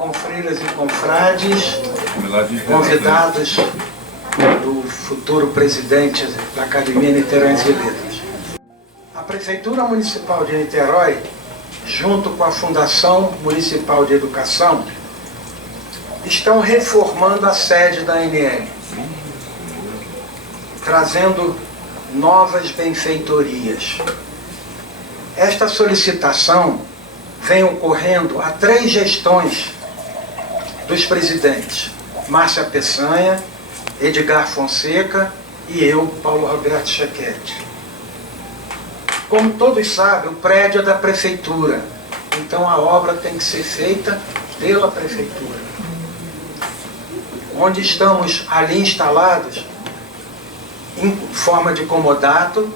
confreiras e confrades, convidados do futuro presidente da Academia Niteróis de Letras. A Prefeitura Municipal de Niterói, junto com a Fundação Municipal de Educação, estão reformando a sede da ANL, trazendo novas benfeitorias. Esta solicitação vem ocorrendo há 3 gestões dos presidentes Márcia Peçanha, Edgar Fonseca e eu, Paulo Roberto Scheketti. Como todos sabem, o prédio é da Prefeitura, então a obra tem que ser feita pela Prefeitura. Onde estamos ali instalados, em forma de comodato,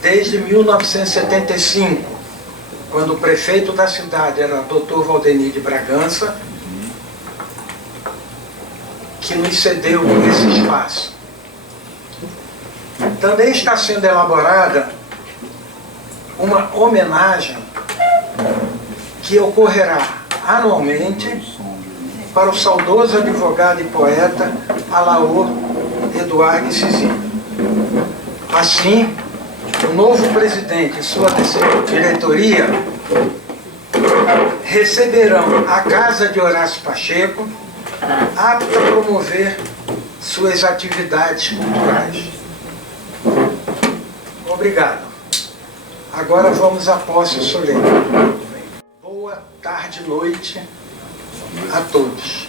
desde 1975, quando o prefeito da cidade era o Dr. Valdemir de Bragança, que nos cedeu esse espaço. Também está sendo elaborada uma homenagem que ocorrerá anualmente para o saudoso advogado e poeta Alaor Eduardo Cizinho. Assim, o novo presidente e sua diretoria receberão a Casa de Horácio Pacheco, apta a promover suas atividades culturais. Obrigado. Agora vamos à posse solene. Boa tarde, noite a todos.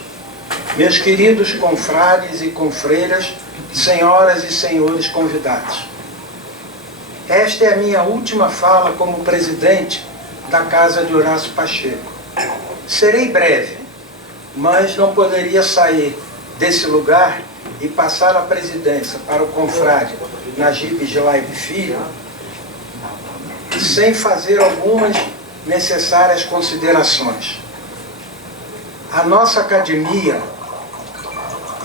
Meus queridos confrades e confreiras, senhoras e senhores convidados. Esta é a minha última fala como presidente da Casa de Horácio Pacheco. Serei breve, mas não poderia sair desse lugar e passar a presidência para o confrade Najib Gelaib Filho sem fazer algumas necessárias considerações. A nossa academia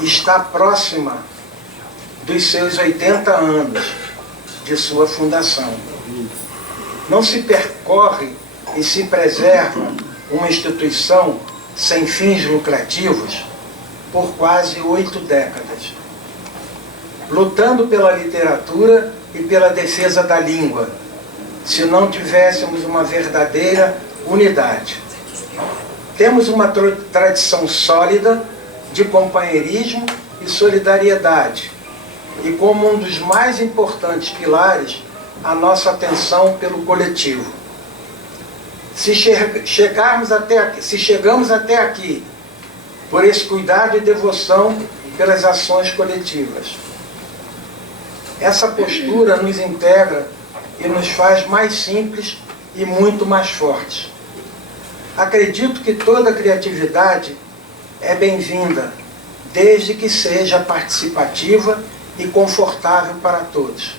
está próxima dos seus 80 anos de sua fundação. Não se percorre e se preserva uma instituição sem fins lucrativos por quase 8 décadas, lutando pela literatura e pela defesa da língua, se não tivéssemos uma verdadeira unidade. Temos uma tradição sólida de companheirismo e solidariedade, e como um dos mais importantes pilares, a nossa atenção pelo coletivo. Se chegamos até aqui por esse cuidado e devoção pelas ações coletivas. Essa postura nos integra e nos faz mais simples e muito mais fortes. Acredito que toda criatividade é bem-vinda, desde que seja participativa e confortável para todos.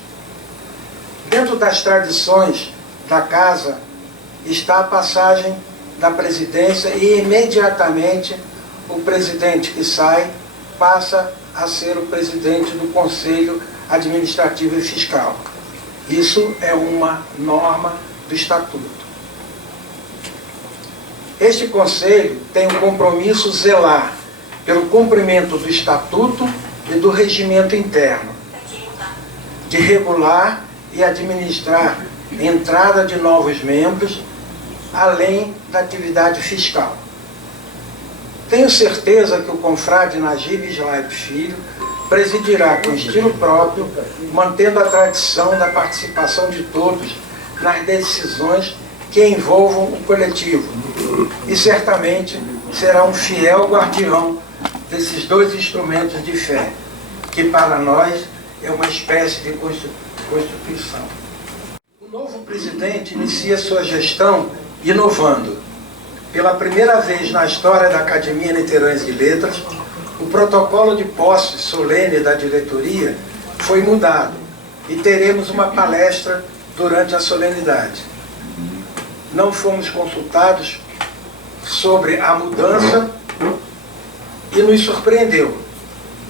Dentro das tradições da casa está a passagem da presidência e imediatamente o presidente que sai passa a ser o presidente do Conselho Administrativo e Fiscal. Isso é uma norma do Estatuto. Este Conselho tem o compromisso zelar pelo cumprimento do Estatuto e do regimento interno, de regular e administrar a entrada de novos membros, além da atividade fiscal. Tenho certeza que o confrade Najib Gelaib Filho presidirá com estilo próprio, mantendo a tradição da participação de todos nas decisões que envolvam o coletivo, e certamente será um fiel guardião desses 2 instrumentos de fé, que para nós é uma espécie de constituição. O novo presidente inicia sua gestão inovando. Pela primeira vez na história da Academia Niteróis de Letras, o protocolo de posse solene da diretoria foi mudado e teremos uma palestra durante a solenidade. Não fomos consultados sobre a mudança e nos surpreendeu,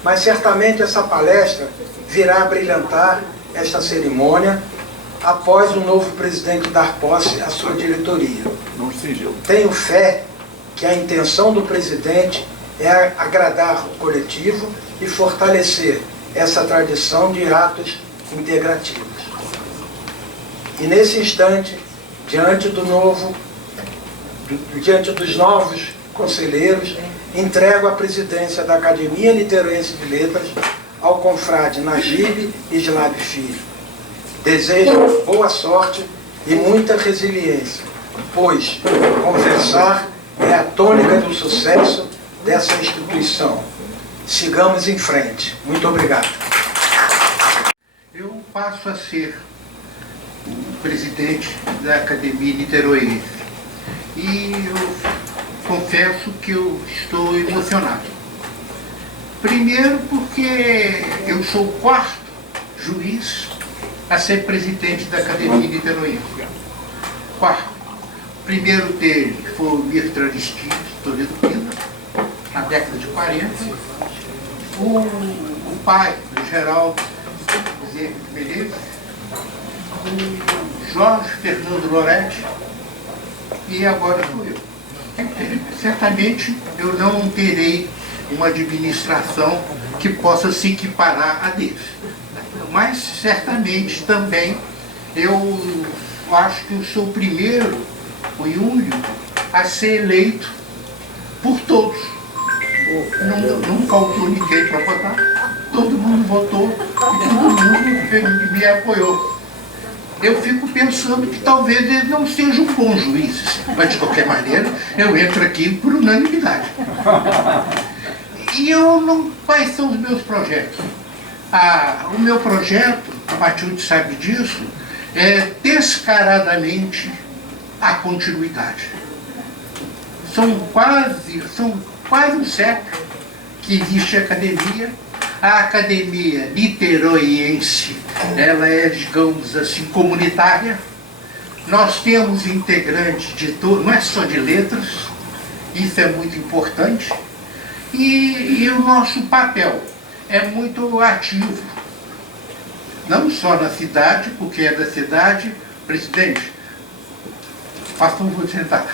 mas certamente essa palestra virá a brilhantar esta cerimônia após o novo presidente dar posse à sua diretoria. Tenho fé que a intenção do presidente é agradar o coletivo e fortalecer essa tradição de atos integrativos. E nesse instante, diante dos novos conselheiros, entrego a presidência da Academia Niteroense de Letras ao confrade Najib Islab Filho. Desejo boa sorte e muita resiliência, pois conversar é a tônica do sucesso dessa instituição. Sigamos em frente. Muito obrigado. Eu passo a ser o presidente da Academia Niteroense e eu confesso que eu estou emocionado. Primeiro porque eu sou o quarto juiz a ser presidente da Academia Niteroense. Quarto. O primeiro dele foi o Mirta Aristides Toledo Pina, na década de 40. O pai do Geraldo Bezerra de Menezes, o Jorge Fernando Loretti, e agora sou eu. Certamente eu não terei uma administração que possa se equiparar a deles. Mas certamente também eu acho que eu sou o primeiro, o único, a ser eleito por todos. Nunca autoriquei para votar, todo mundo votou e todo mundo me apoiou. Eu fico pensando que talvez eles não sejam bons juízes, mas de qualquer maneira eu entro aqui por unanimidade. E eu não... Quais são os meus projetos? O meu projeto, a Matilde sabe disso, é descaradamente a continuidade. São quase um século que existe a academia. A Academia Niteroense, ela é, digamos assim, comunitária. Nós temos integrantes de todo, não é só de letras, isso é muito importante. E o nosso papel é muito ativo, não só na cidade, porque é da cidade, presidente, faça favor de sentar,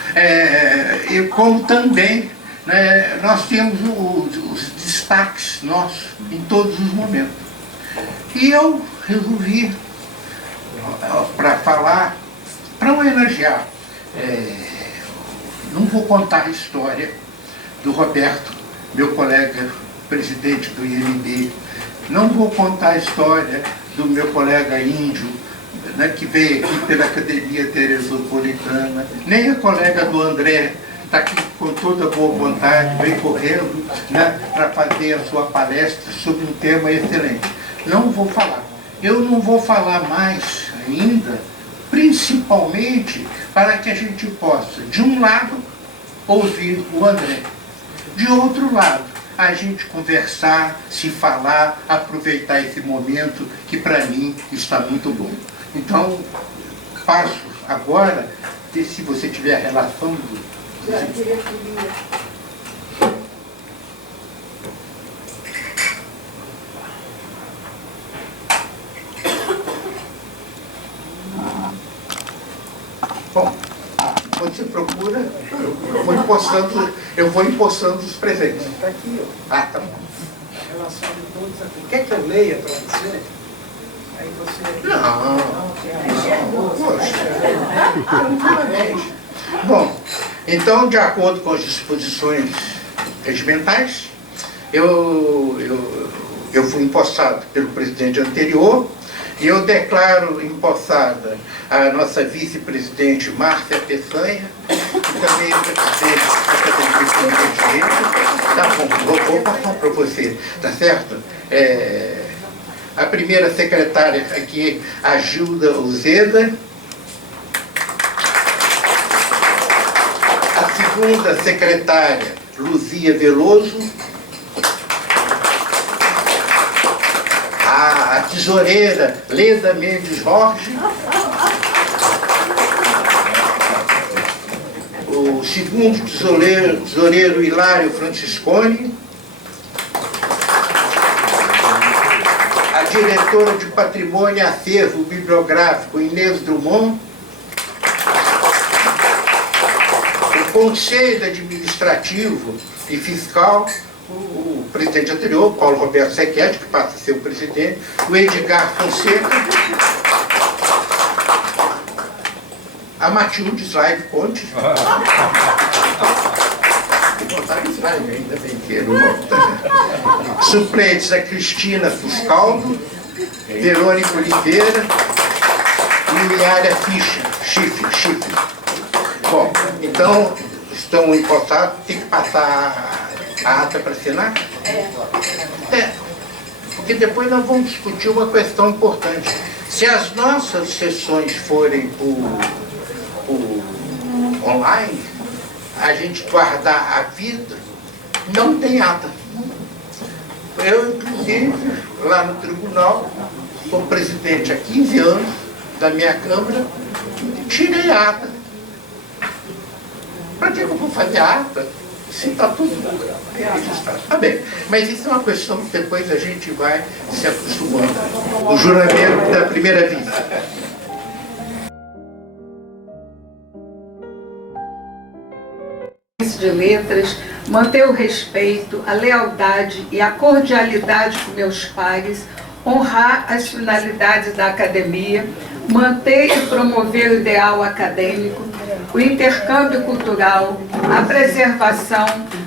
como também, né, nós temos os destaques nossos em todos os momentos. E eu resolvi, para falar, para homenagear, não vou contar a história do Roberto, meu colega presidente do INB, não vou contar a história do meu colega índio, né, que veio aqui pela Academia Teresopolitana, nem a colega do André, está aqui com toda boa vontade, vem correndo, né, para fazer a sua palestra sobre um tema excelente. Não vou falar. Eu não vou falar mais ainda, principalmente para que a gente possa, de um lado, ouvir o André, de outro lado, a gente conversar, se falar, aproveitar esse momento que para mim está muito bom. Então, passo agora, se você tiver relação do... Bom, quando você procura, eu vou empossando os presentes. Está aqui, ó. Ah, tá bom. Em relação a todos aqui. Quer que eu leia para você? Aí você... Poxa. Bom, então, de acordo com as disposições regimentais, eu fui empossado pelo presidente anterior e eu declaro empossada a nossa vice-presidente Márcia Peçanha, que também é presidente da Academia. Tá bom, vou passar para você, tá certo? A primeira secretária aqui, a Gilda Uzeda. A segunda secretária, Luzia Veloso. A tesoureira, Leda Mendes Jorge. O segundo tesoureiro, Hilário Franciscone. A diretora de Patrimônio e Acervo Bibliográfico, Inês Drummond. O Conselho Administrativo e Fiscal, o presidente anterior, Paulo Roberto Sequete, que passa a ser o presidente, o Edgar Fonseca, a Matilde Slaive Conte, ainda bem que suplentes a Cristina Fuscaldo, Verônica Oliveira e Yara Chifre. Bom, então estão empossados, tem que passar a ata para assinar? Porque depois nós vamos discutir uma questão importante. Se as nossas sessões forem por online, a gente guardar a vida, não tem ata. Eu, inclusive, lá no tribunal, sou presidente há 15 anos da minha Câmara, tirei a ata. Para que eu vou fazer a ata se está tudo registrado? Tá bem, mas isso é uma questão que depois a gente vai se acostumando. O juramento da primeira vista. De letras, manter o respeito, a lealdade e a cordialidade com meus pares, honrar as finalidades da academia, manter e promover o ideal acadêmico, o intercâmbio cultural, a preservação,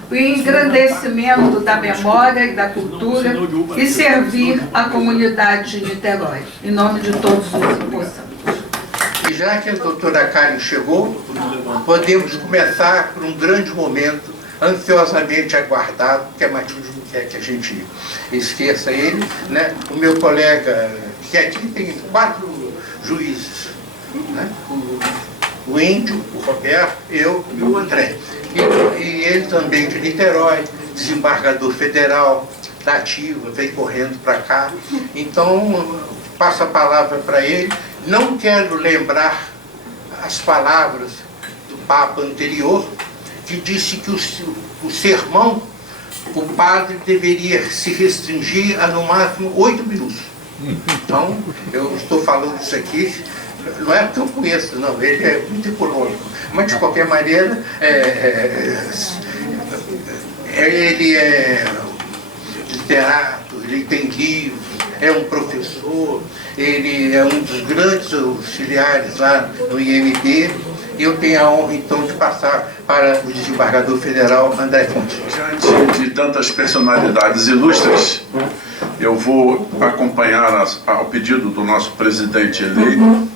o engrandecimento da memória e da cultura e servir a comunidade de Niterói. Em nome de todos os empossados. E já que a doutora Karen chegou, podemos começar por um grande momento, ansiosamente aguardado, que a Matilde não quer que a gente esqueça ele, né? O meu colega, que aqui tem 4 juízes, né? O Índio, o Roberto, eu e o André. E ele também de Niterói, desembargador federal, da ativa, veio correndo para cá. Então, passo a palavra para ele. Não quero lembrar as palavras do Papa anterior, que disse que o sermão, o padre deveria se restringir a no máximo 8 minutos. Então, eu estou falando isso aqui, não é porque eu conheço, não, ele é muito econômico, mas de qualquer maneira, ele é literato, ele tem livros, é um professor, ele é um dos grandes auxiliares lá no IMB, e eu tenho a honra, então, de passar para o desembargador federal André Fontes. Diante de tantas personalidades ilustres, eu vou acompanhar ao pedido do nosso presidente eleito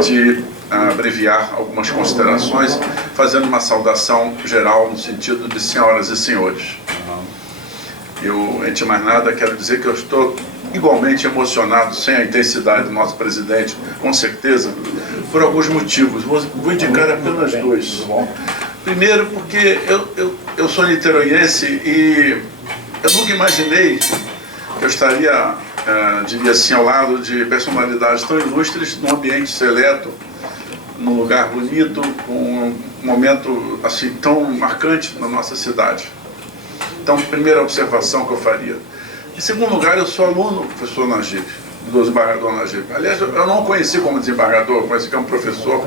de abreviar algumas considerações, fazendo uma saudação geral no sentido de senhoras e senhores. Eu, antes de mais nada, quero dizer que eu estou igualmente emocionado, sem a intensidade do nosso presidente, com certeza, por alguns motivos. Vou indicar apenas 2. Primeiro, porque eu sou niteroiense e eu nunca imaginei que eu estaria, diria assim, ao lado de personalidades tão ilustres, num ambiente seleto, num lugar bonito, com um momento assim, tão marcante na nossa cidade. Então, primeira observação que eu faria. Em segundo lugar, eu sou aluno do professor Najib, do desembargador Najib. Aliás, eu não o conheci como desembargador, eu conheci como professor.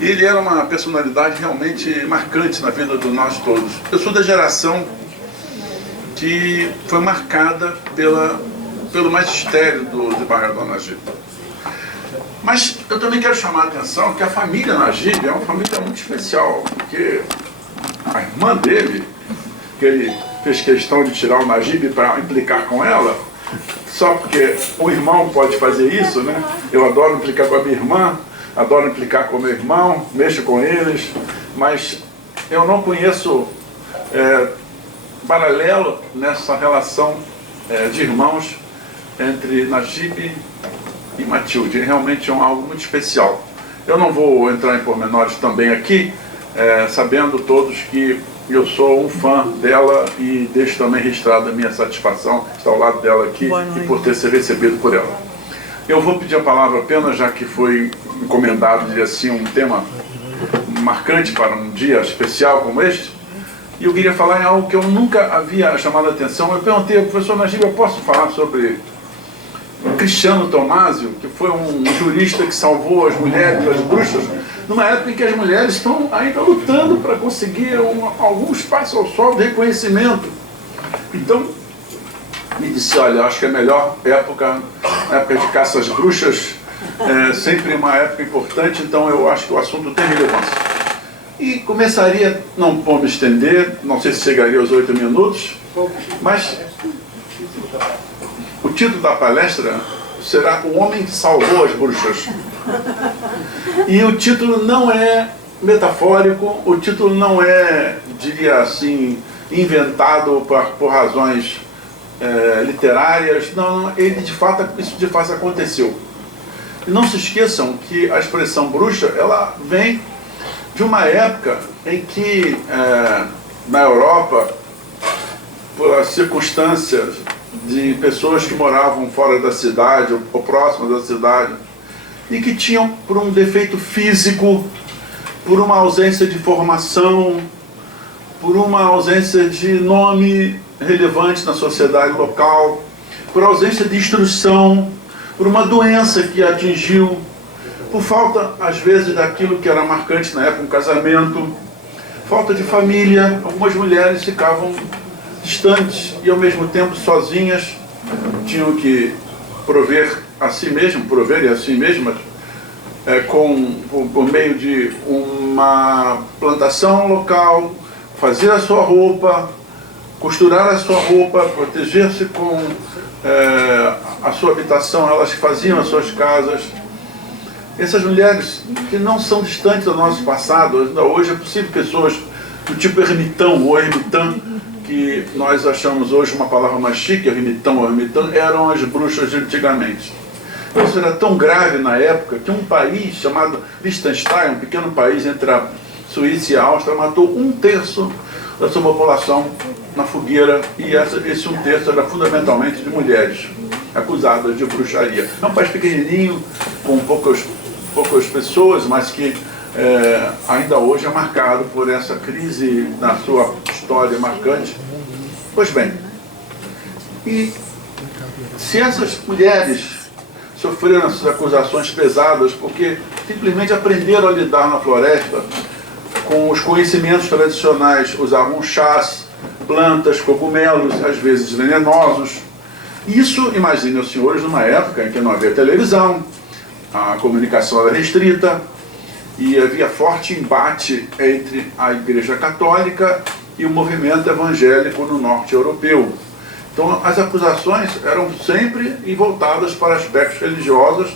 E ele era uma personalidade realmente marcante na vida de nós todos. Eu sou da geração que foi marcada pelo magistério do desembargador Najib. Mas eu também quero chamar a atenção que a família Najib é uma família muito especial, porque a irmã dele, que ele fez questão de tirar o Najib para implicar com ela, só porque o irmão pode fazer isso, né? Eu adoro implicar com a minha irmã, adoro implicar com o meu irmão, mexo com eles, mas eu não conheço paralelo nessa relação de irmãos entre Najib e Matilde. Realmente é algo muito especial. Eu não vou entrar em pormenores também aqui, sabendo todos que eu sou um fã dela e deixo também registrada a minha satisfação de estar ao lado dela aqui e por ter sido recebido por ela. Eu vou pedir a palavra apenas, já que foi encomendado, assim, um tema marcante para um dia especial como este, e eu queria falar em algo que eu nunca havia chamado a atenção. Eu perguntei ao professor Najib, eu posso falar sobre Cristiano Tomásio, que foi um jurista que salvou as mulheres das bruxas numa época em que as mulheres estão ainda lutando para conseguir algum espaço ao sol de reconhecimento. Então, me disse, olha, acho que a melhor época, a época de caça às bruxas, é sempre uma época importante, então eu acho que o assunto tem relevância. E começaria, não vou me estender, não sei se chegaria aos 8 minutos, mas o título da palestra será O Homem que Salvou as Bruxas. E o título não é metafórico, o título não é, diria assim, inventado por razões literárias. Não, ele de fato, isso de fato aconteceu. E não se esqueçam que a expressão bruxa, ela vem de uma época em que, na Europa, por as circunstâncias de pessoas que moravam fora da cidade ou próximas da cidade e que tinham, por um defeito físico, por uma ausência de formação, por uma ausência de nome relevante na sociedade local, por ausência de instrução, por uma doença que atingiu, por falta, às vezes, daquilo que era marcante na época, um casamento, falta de família. Algumas mulheres ficavam distantes e, ao mesmo tempo, sozinhas, tinham que prover a si mesmas, por meio de uma plantação local, fazer a sua roupa, costurar a sua roupa, proteger-se com a sua habitação. Elas faziam as suas casas. Essas mulheres que não são distantes do nosso passado, ainda hoje é possível pessoas do tipo ermitão ou ermitã, que nós achamos hoje uma palavra mais chique, ermitão ou ermitã, eram as bruxas de antigamente. Isso era tão grave na época que um país chamado Liechtenstein, um pequeno país entre a Suíça e a Áustria, matou 1/3 da sua população na fogueira, e esse 1/3 era fundamentalmente de mulheres acusadas de bruxaria. É um país pequenininho, com poucas pessoas, mas que ainda hoje é marcado por essa crise na sua história marcante. Pois bem, e se essas mulheres sofreram essas acusações pesadas porque simplesmente aprenderam a lidar na floresta com os conhecimentos tradicionais, usavam chás, plantas, cogumelos, às vezes venenosos. Isso, imaginem os senhores, numa época em que não havia televisão, a comunicação era restrita e havia forte embate entre a Igreja Católica e o movimento evangélico no norte europeu. Então, as acusações eram sempre voltadas para aspectos religiosos,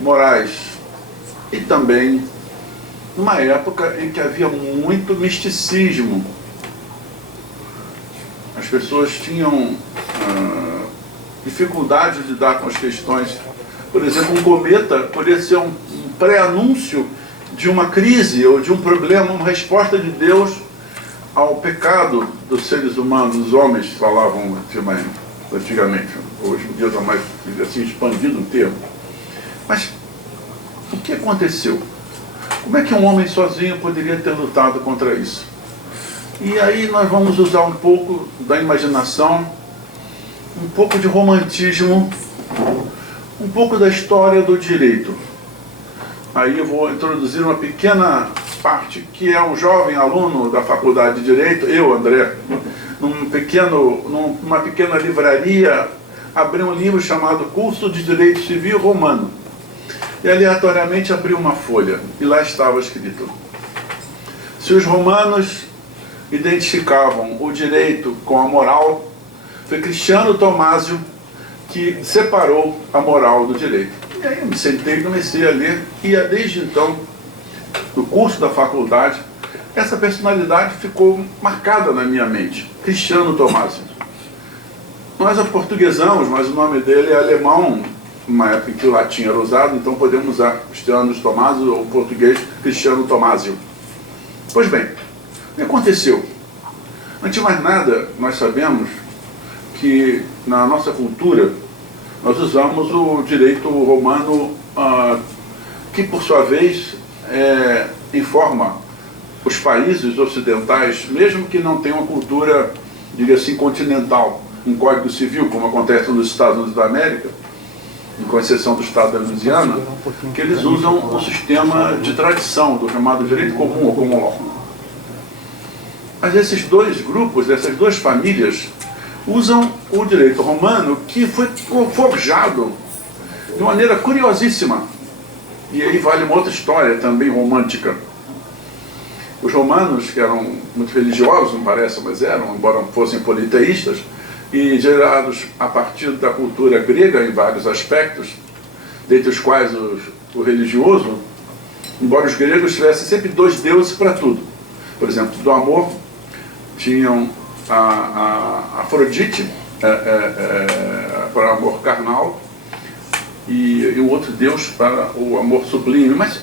morais, e também numa época em que havia muito misticismo. As pessoas tinham dificuldade de lidar com as questões. Por exemplo, um cometa poderia ser um pré-anúncio de uma crise ou de um problema, uma resposta de Deus ao pecado dos seres humanos. Os homens falavam antigamente, hoje em dia está mais assim, expandido o termo. Mas o que aconteceu? Como é que um homem sozinho poderia ter lutado contra isso? E aí nós vamos usar um pouco da imaginação, um pouco de romantismo, um pouco da história do direito. Aí eu vou introduzir uma pequena parte que é um jovem aluno da Faculdade de Direito, eu, André, numa pequena livraria, abri um livro chamado Curso de Direito Civil Romano. E aleatoriamente abri uma folha, e lá estava escrito: se os romanos identificavam o direito com a moral, foi Cristiano Tomásio que separou a moral do direito. E aí eu me sentei e comecei a ler, e desde então, no curso da faculdade, essa personalidade ficou marcada na minha mente, Cristiano Tomásio. Nós aportuguesamos, mas o nome dele é alemão, numa época em que o latim era usado, então podemos usar Cristiano Tomásio ou português Cristiano Tomásio. Pois bem, o que aconteceu? Antes de mais nada, nós sabemos que na nossa cultura nós usamos o direito romano, que por sua vez informa os países ocidentais, mesmo que não tenham uma cultura, diria assim, continental, um código civil, como acontece nos Estados Unidos da América, com exceção do estado da Louisiana, que eles usam o sistema de tradição, do chamado direito comum ou common law. Mas esses dois grupos, essas duas famílias, usam o direito romano, que foi forjado de maneira curiosíssima. E aí vale uma outra história também romântica. Os romanos, que eram muito religiosos, não parece, mas eram, embora fossem politeístas, e gerados a partir da cultura grega em vários aspectos, dentre os quais o religioso, embora os gregos tivessem sempre dois deuses para tudo. Por exemplo, do amor, tinham a Afrodite, para o amor carnal, e o outro deus para o amor sublime. Mas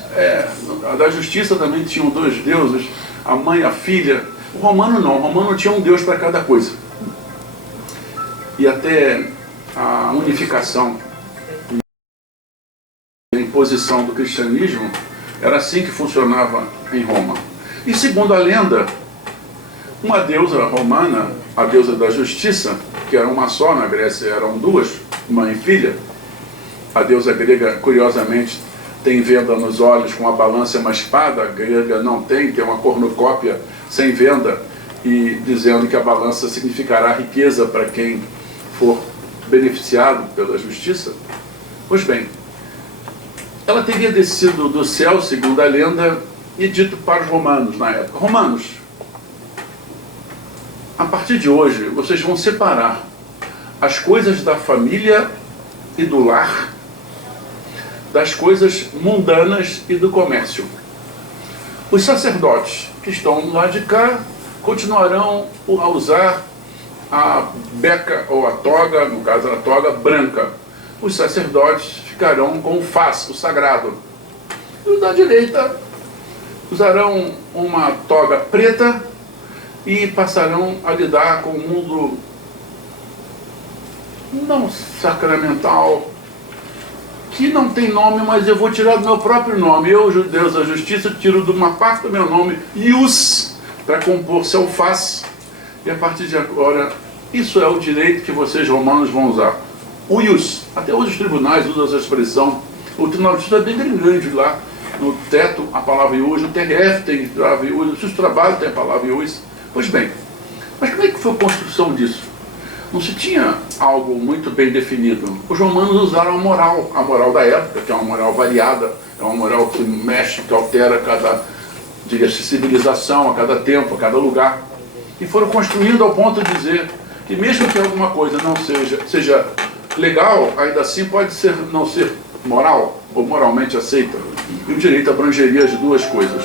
da justiça também tinham dois deuses, a mãe e a filha. O romano não, o romano tinha um deus para cada coisa. E até a unificação e a imposição do cristianismo era assim que funcionava em Roma. E segundo a lenda, uma deusa romana, a deusa da justiça, que era uma só, na Grécia eram duas, mãe e filha. A deusa grega, curiosamente, tem venda nos olhos com uma balança e uma espada, a grega não tem uma cornucópia sem venda, e dizendo que a balança significará riqueza para quem for beneficiado pela justiça. Pois bem, ela teria descido do céu, segundo a lenda, e dito para os romanos na época: romanos, a partir de hoje vocês vão separar as coisas da família e do lar das coisas mundanas e do comércio. Os sacerdotes que estão do lado de cá continuarão a usar a beca ou a toga, no caso a toga branca. Os sacerdotes ficarão com o faz, o sagrado. E os da direita usarão uma toga preta e passarão a lidar com o mundo não sacramental, que não tem nome, mas eu vou tirar do meu próprio nome. Eu, Deus da Justiça, tiro de uma parte do meu nome, ius, para compor seu faz. E a partir de agora, isso é o direito que vocês romanos vão usar. O ius. Até hoje os tribunais usam essa expressão. O Tribunal de Justiça é bem grande lá. No teto, a palavra ius. No TRF tem a palavra ius. No Justiça do Trabalho tem a palavra ius. Pois bem, mas como é que foi a construção disso? Não se tinha algo muito bem definido. Os romanos usaram a moral da época, que é uma moral variada, é uma moral que mexe, que altera cada, diria-se, civilização, a cada tempo, a cada lugar. E foram construindo ao ponto de dizer que mesmo que alguma coisa não seja legal, ainda assim pode não ser moral, ou moralmente aceita. E o direito abrangeria as duas coisas.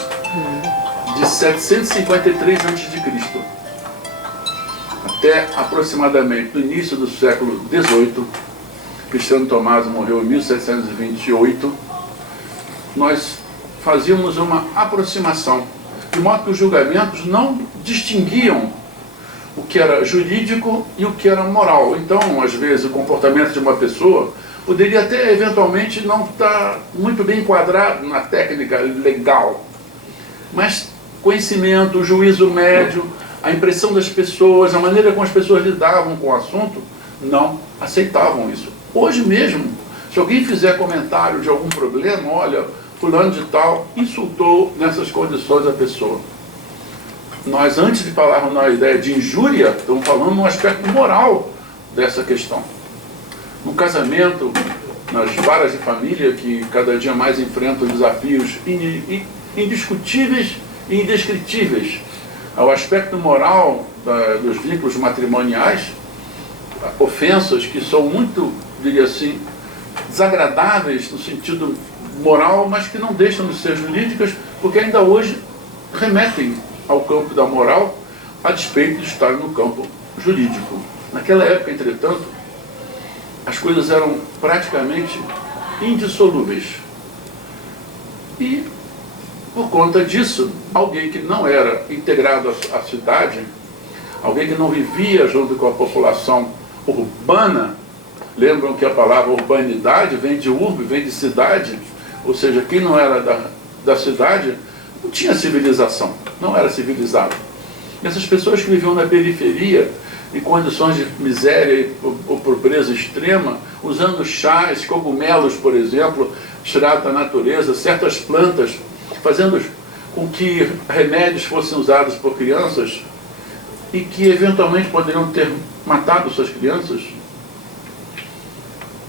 De 753 a.C. até aproximadamente no início do século XVIII, Cristiano Tomás morreu em 1728, nós fazíamos uma aproximação, de modo que os julgamentos não distinguiam o que era jurídico e o que era moral. Então, às vezes, o comportamento de uma pessoa poderia até, eventualmente, não estar muito bem enquadrado na técnica legal, mas conhecimento, o juízo médio, a impressão das pessoas, a maneira como as pessoas lidavam com o assunto, não aceitavam isso. Hoje mesmo, se alguém fizer comentário de algum problema, olha, fulano de tal insultou nessas condições a pessoa. Nós, antes de falarmos na ideia de injúria, estamos falando no aspecto moral dessa questão. No casamento, nas varas de família, que cada dia mais enfrentam desafios indiscutíveis e indescritíveis ao aspecto moral dos vínculos matrimoniais, ofensas que são muito, diria assim, desagradáveis no sentido moral, mas que não deixam de ser jurídicas, porque ainda hoje remetem ao campo da moral, a despeito de estar no campo jurídico. Naquela época, entretanto, as coisas eram praticamente indissolúveis. E, por conta disso, alguém que não era integrado à cidade, alguém que não vivia junto com a população urbana, lembram que a palavra urbanidade vem de urbe, vem de cidade, ou seja, quem não era da cidade não tinha civilização, não era civilizado. E essas pessoas que viviam na periferia em condições de miséria ou pobreza extrema, usando chás, cogumelos, por exemplo, tirados da natureza, certas plantas, fazendo com que remédios fossem usados por crianças e que eventualmente poderiam ter matado suas crianças,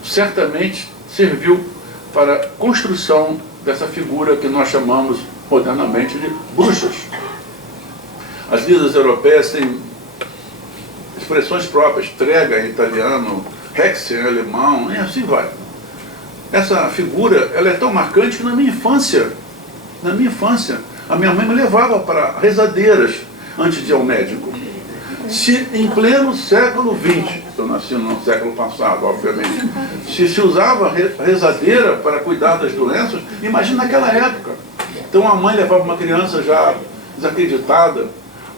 certamente serviu para a construção dessa figura que nós chamamos modernamente de bruxas. As lisas europeias têm expressões próprias, trega em italiano, hexen em alemão, e assim vai. Essa figura, ela é tão marcante que na minha infância, a minha mãe me levava para rezadeiras antes de ir ao médico. Se em pleno século XX, eu nasci no século passado, obviamente, se usava rezadeira para cuidar das doenças, imagina naquela época. Então a mãe levava uma criança já desacreditada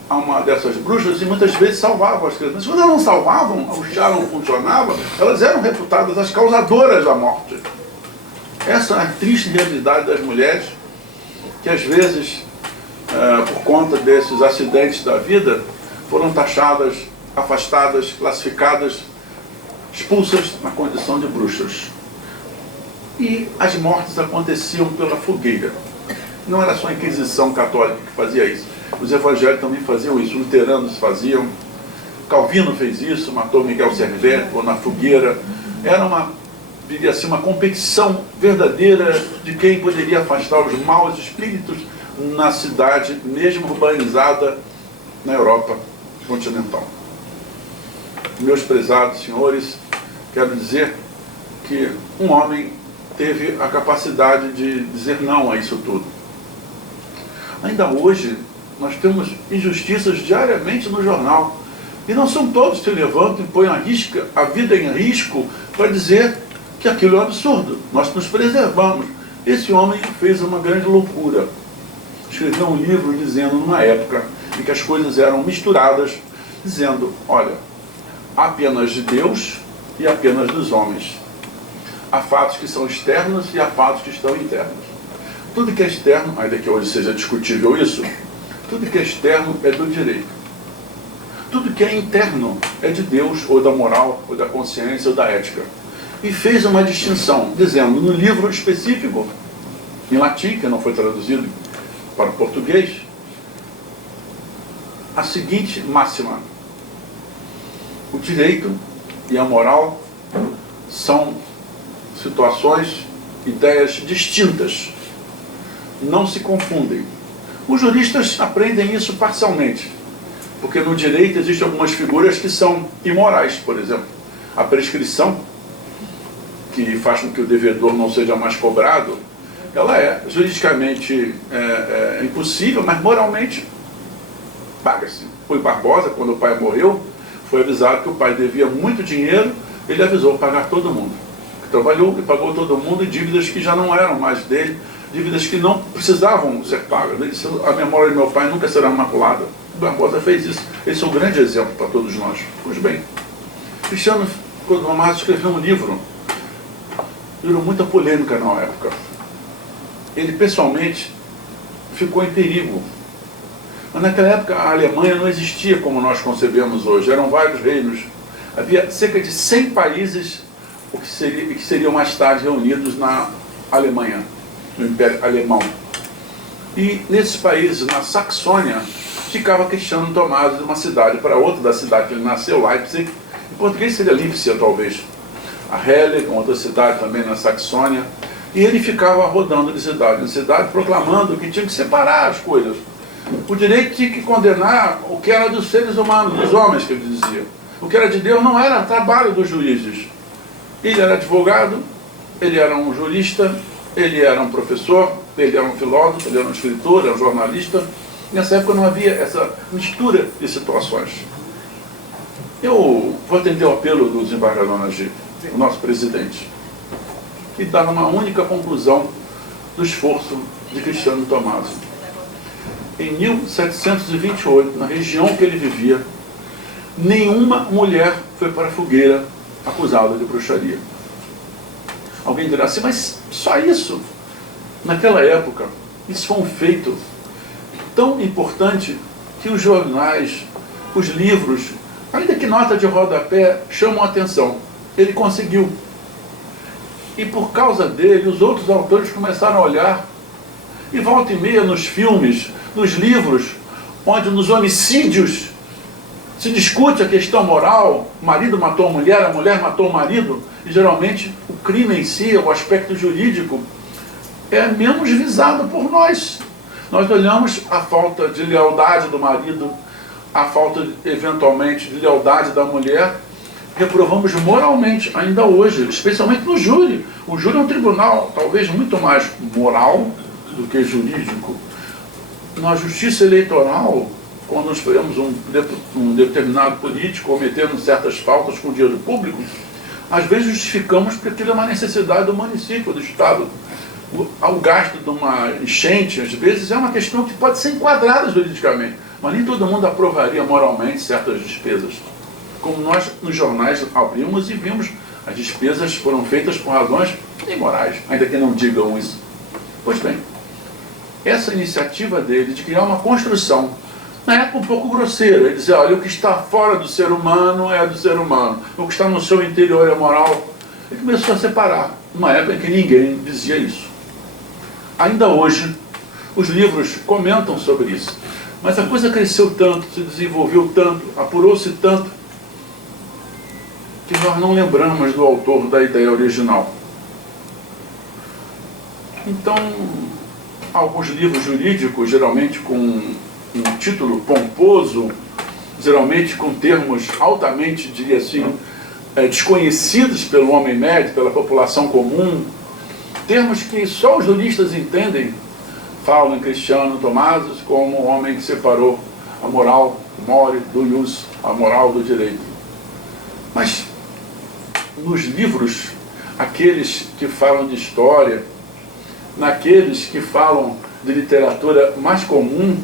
a uma dessas bruxas e muitas vezes salvavam as crianças. Mas quando elas não salvavam, o chá não funcionava, elas eram reputadas as causadoras da morte. Essa é a triste realidade das mulheres que às vezes, por conta desses acidentes da vida, foram taxadas, afastadas, classificadas, expulsas na condição de bruxas. E as mortes aconteciam pela fogueira. Não era só a Inquisição Católica que fazia isso. Os evangélicos também faziam isso, os luteranos faziam. Calvino fez isso, matou Miguel Servet, ou na fogueira. Era diria assim, uma competição verdadeira de quem poderia afastar os maus espíritos na cidade, mesmo urbanizada, na Europa continental. Meus prezados senhores, quero dizer que um homem teve a capacidade de dizer não a isso tudo. Ainda hoje, nós temos injustiças diariamente no jornal. E não são todos que se levantam e põem a vida em risco para dizer que aquilo é um absurdo. Nós nos preservamos. Esse homem fez uma grande loucura. Escreveu um livro dizendo, numa época em que as coisas eram misturadas, dizendo, olha, há apenas de Deus e apenas dos homens. Há fatos que são externos e há fatos que estão internos. Tudo que é externo, ainda que hoje seja discutível isso, tudo que é externo é do direito. Tudo que é interno é de Deus, ou da moral, ou da consciência, ou da ética. E fez uma distinção, dizendo, no livro específico, em latim, que não foi traduzido para o português, a seguinte máxima: o direito e a moral são situações, ideias distintas, não se confundem. Os juristas aprendem isso parcialmente, porque no direito existem algumas figuras que são imorais, por exemplo, a prescrição, que faz com que o devedor não seja mais cobrado, ela é juridicamente impossível, mas moralmente paga-se. Rui Barbosa, quando o pai morreu, foi avisado que o pai devia muito dinheiro, ele avisou pagar todo mundo. Trabalhou e pagou todo mundo, e dívidas que já não eram mais dele, dívidas que não precisavam ser pagas. Ele disse, a memória de meu pai nunca será maculada. O Barbosa fez isso. Esse é um grande exemplo para todos nós. Pois bem, Cristiano Codomazzo escreveu um livro, gerou muita polêmica na época. Ele pessoalmente ficou em perigo. Mas naquela época a Alemanha não existia como nós concebemos hoje, eram vários reinos. Havia cerca de 100 países que seriam mais tarde reunidos na Alemanha, no Império Alemão. E nesses países, na Saxônia, ficava Cristiano Tommaso de uma cidade para outra, da cidade que ele nasceu, Leipzig. Em português seria Lipsia, talvez. A Halle, outra cidade também na Saxônia. E ele ficava rodando de cidade em cidade, proclamando que tinha que separar as coisas. O direito tinha que condenar o que era dos seres humanos, dos homens, que ele dizia. O que era de Deus não era trabalho dos juízes. Ele era advogado, ele era um jurista, ele era um professor, ele era um filósofo, ele era um escritor, era um jornalista. Nessa época não havia essa mistura de situações. Eu vou atender o apelo do desembargador Najib, o nosso presidente, e dar uma única conclusão do esforço de Cristiano Tommaso. Em 1728, na região que ele vivia, nenhuma mulher foi para a fogueira acusada de bruxaria. Alguém dirá assim, mas só isso? Naquela época, isso foi um feito tão importante que os jornais, os livros ainda que nota de rodapé, chamam a atenção. Ele conseguiu. E por causa dele, os outros autores começaram a olhar. E volta e meia nos filmes, nos livros, onde nos homicídios se discute a questão moral, o marido matou a mulher matou o marido, e geralmente o crime em si, o aspecto jurídico, é menos visado por nós. Nós olhamos a falta de lealdade do marido, a falta, eventualmente, de lealdade da mulher, reprovamos moralmente, ainda hoje, especialmente no júri. O júri é um tribunal, talvez, muito mais moral do que jurídico. Na justiça eleitoral, quando nós vemos um determinado político cometendo certas faltas com dinheiro público, às vezes justificamos porque aquilo é uma necessidade do município, do Estado. O gasto de uma enchente, às vezes, é uma questão que pode ser enquadrada juridicamente, mas nem todo mundo aprovaria moralmente certas despesas. Como nós, nos jornais, abrimos e vimos, as despesas foram feitas por razões imorais, ainda que não digam isso. Pois bem, essa iniciativa dele de criar uma construção, na época um pouco grosseira, ele dizia, olha, o que está fora do ser humano é do ser humano, o que está no seu interior é moral. Ele começou a separar, numa época em que ninguém dizia isso. Ainda hoje, os livros comentam sobre isso, mas a coisa cresceu tanto, se desenvolveu tanto, apurou-se tanto, que nós não lembramos do autor da ideia original. Então, alguns livros jurídicos, geralmente com um título pomposo, geralmente com termos altamente, diria assim, desconhecidos pelo homem médio, pela população comum, termos que só os juristas entendem, falam em Cristiano Tomasos como o homem que separou a moral more do ius, a moral do direito. Mas nos livros, aqueles que falam de história, naqueles que falam de literatura mais comum,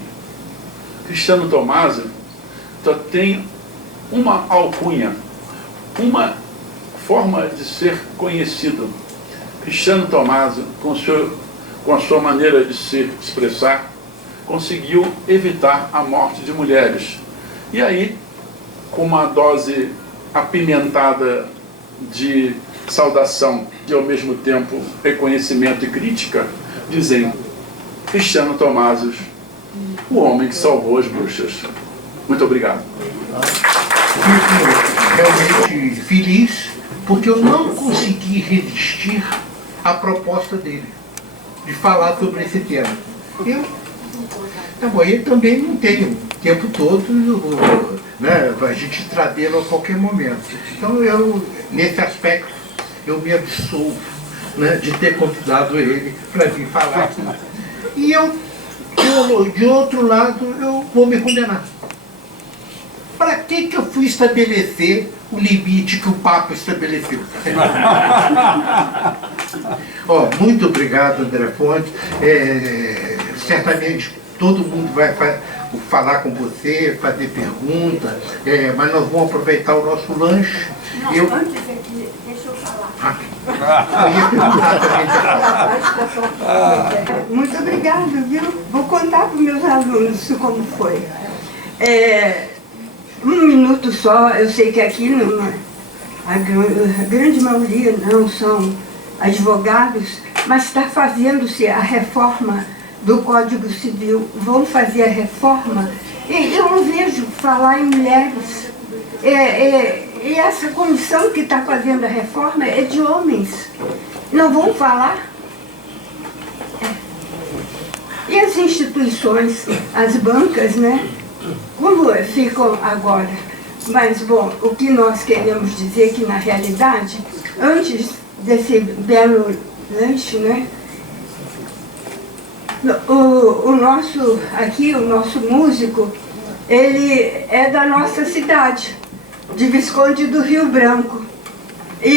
Cristiano Tomaso só tem uma alcunha, uma forma de ser conhecido. Cristiano Tomaso, com a sua maneira de se expressar, conseguiu evitar a morte de mulheres. E aí, com uma dose apimentada de saudação e, ao mesmo tempo, reconhecimento e crítica, dizem Cristiano Tomasos, o homem que salvou as bruxas. Muito obrigado. Fico realmente feliz, porque eu não consegui resistir à proposta dele, de falar sobre esse tema. Eu também não tenho o tempo todo, né, a gente tradê-lo a qualquer momento. Então, nesse aspecto, eu me absolvo, né, de ter convidado ele para vir falar aqui. E de outro lado, eu vou me condenar. Para que eu fui estabelecer o limite que o Papa estabeleceu? Muito obrigado, André Fontes. Certamente todo mundo vai falar com você, fazer pergunta, mas nós vamos aproveitar o nosso lanche. Não, antes aqui, deixa eu falar. Muito obrigada, viu? Vou contar para os meus alunos como foi. 1 minuto só, eu sei que aqui a grande maioria não são advogados, mas está fazendo-se a reforma do Código Civil. Vão fazer a reforma e eu não vejo falar em mulheres. E essa comissão que está fazendo a reforma é de homens. Não vão falar? E as instituições, as bancas, né? Como ficam agora? Mas, bom, o que nós queremos dizer que, na realidade, antes desse belo lanche, né? O nosso músico, ele é da nossa cidade, de Visconde do Rio Branco. E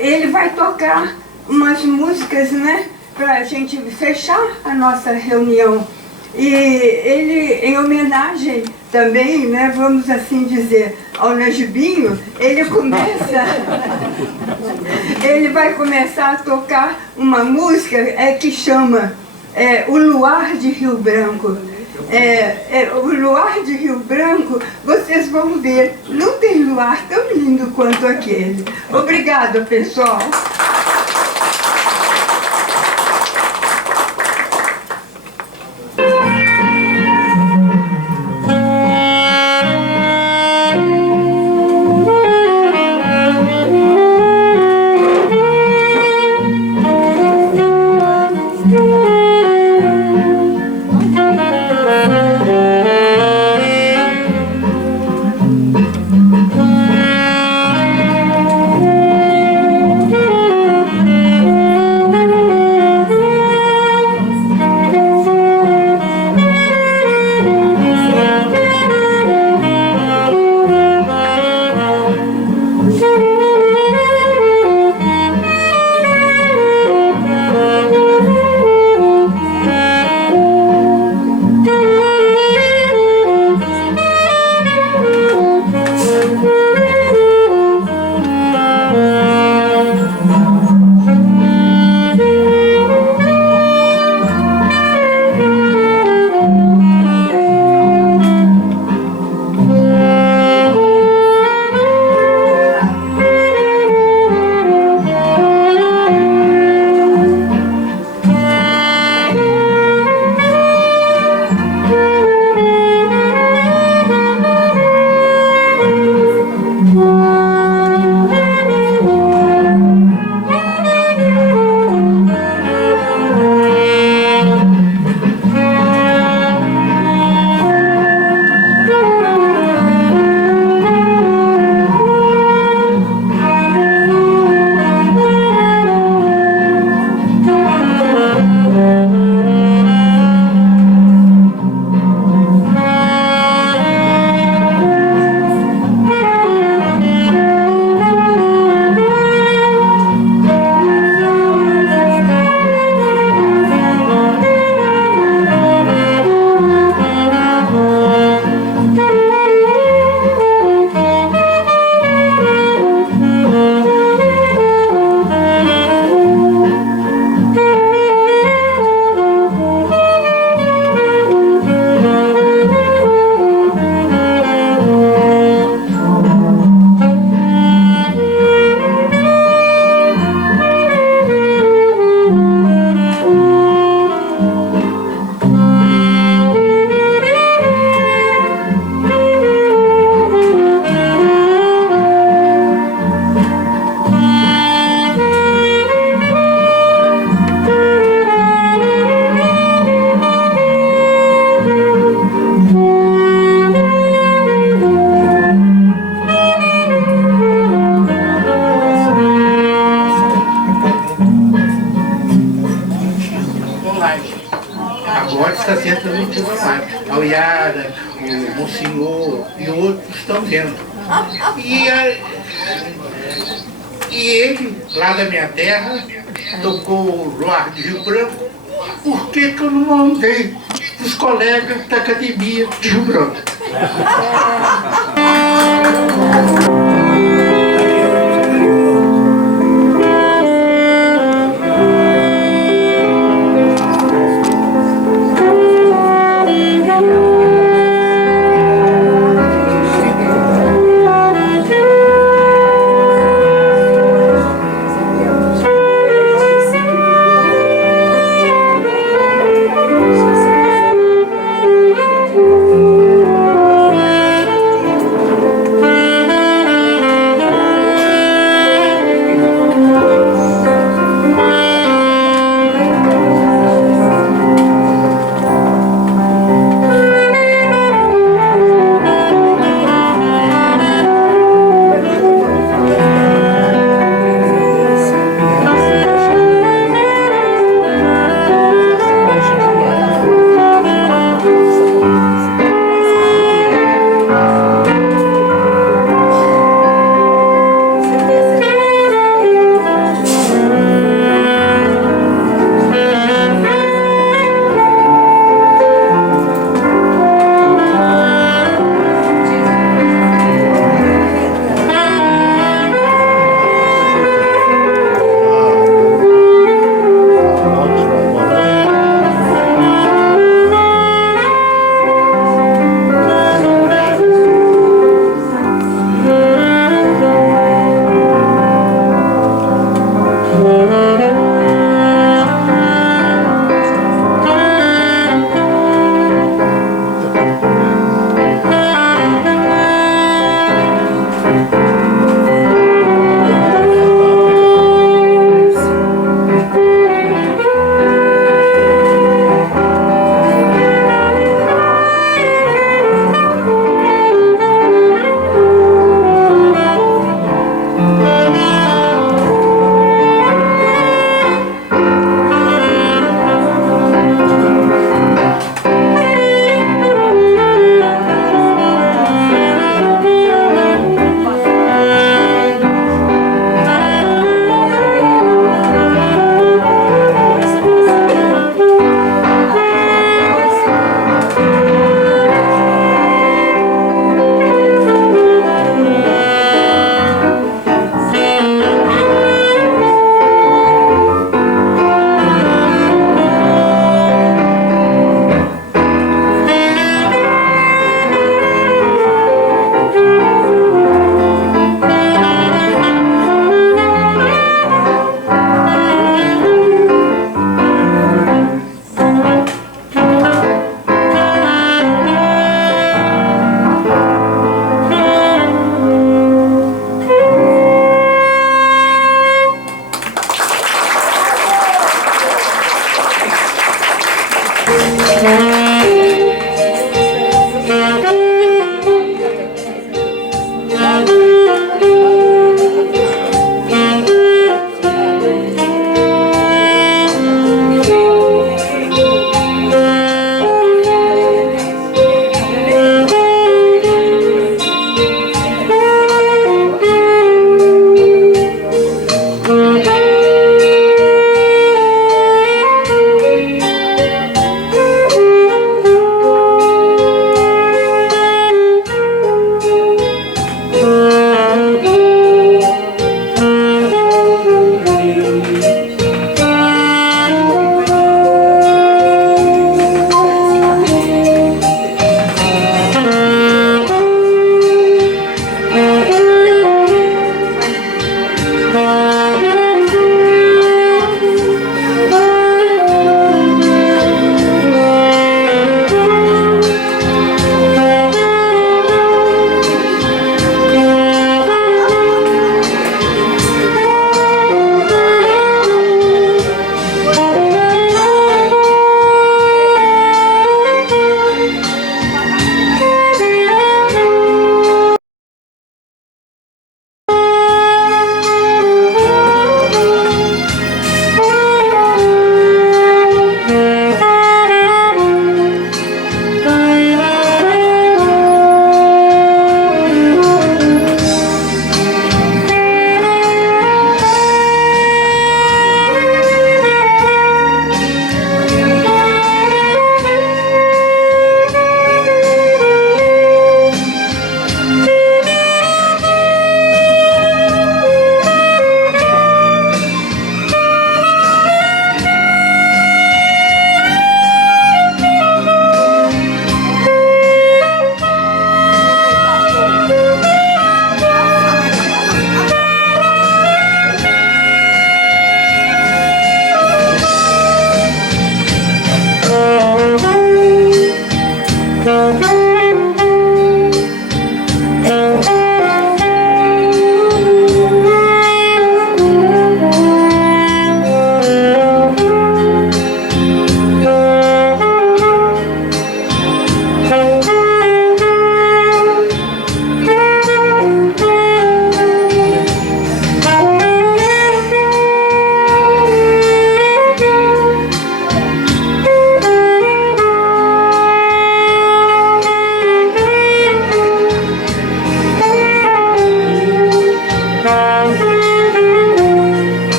ele vai tocar umas músicas, né, para a gente fechar a nossa reunião. E ele, em homenagem também, né, vamos assim dizer, ao Najibinho, ele vai começar a tocar uma música que chama O Luar de Rio Branco. O luar de Rio Branco, vocês vão ver, não tem luar tão lindo quanto aquele. Obrigada, pessoal. Agora está sendo transmitido online. A Yara, o Monsenhor e outros estão vendo. E ele, lá da minha terra, tocou o Luar de Rio Branco. Por que que eu não mandei os colegas da academia de Rio Branco?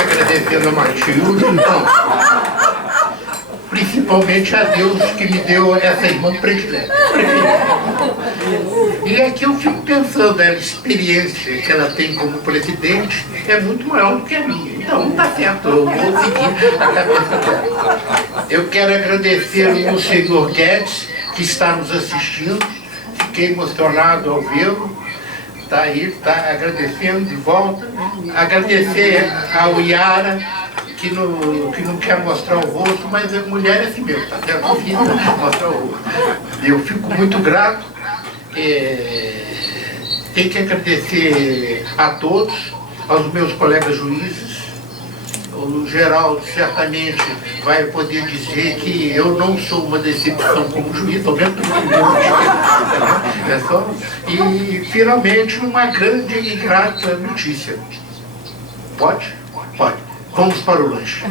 agradecendo a Matilde, então, principalmente a Deus que me deu essa irmã predileta. E aqui eu fico pensando, a experiência que ela tem como presidente é muito maior do que a minha. Então não está certo, eu vou seguir a cabeça dela. Eu quero agradecer ao senhor Guedes, que está nos assistindo. Fiquei emocionado ao vê-lo. Está aí, está agradecendo de volta. Agradecer ao Iara, que não quer mostrar o rosto, mas a mulher é assim mesmo, está certo? Mostrar o rosto. Eu fico muito grato. Tenho que agradecer a todos, aos meus colegas juízes. O Geraldo certamente vai poder dizer que eu não sou uma decepção como juiz, estou vendo tudo é só. E finalmente uma grande e grata notícia. Pode? Pode. Vamos para o lanche.